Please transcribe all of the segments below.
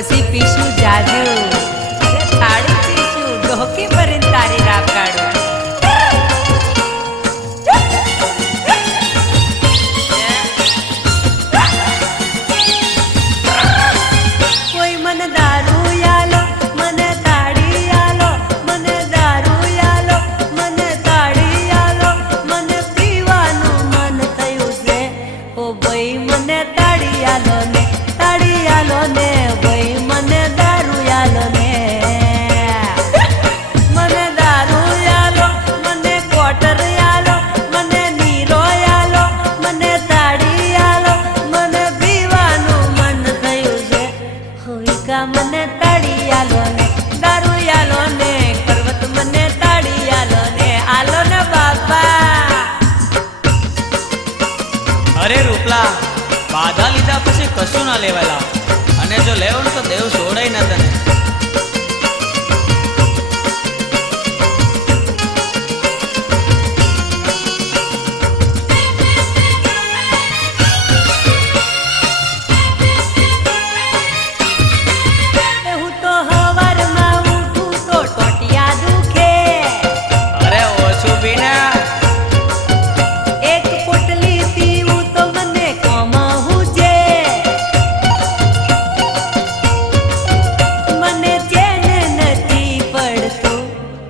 પછી પીશું જાજુ થાળી પીશું ડોકી ભરીને તારી રાપ કાઢું કોઈ મને દારૂ યાલો મને તાળી યાલો મને દારૂ યાલો મને તાળી યાલો મને પીવાનું મન થયું છે ઓ ભાઈ મને તાળી યાલો ને ભાઈ મને દારૂ યાલો ને મને દારૂ યાલો મને ક્વાર્ટર યાલો મને નીરો યાલો મને તાળી યાલો મને પીવાનું મન થયું છે હોઈકા મને તાળી યાલો ને દારૂ યાલો ને કરવત મને તાળી યાલો ને આલો ને બાપા અરે રૂપલા બાધા લીધા પછી કશું ના લેવાલા અને જો લેવું તો દેવ છોડાય ના તને હું તો હવારમાં ઉઠું તો ટોટિયા દુખે અરે ઓછું પીના એક પોટલી પીવું તો મને કમાવું છે મને ચેન નથી પડતું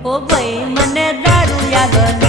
ઓ ભાઈ મને દારૂ યાલો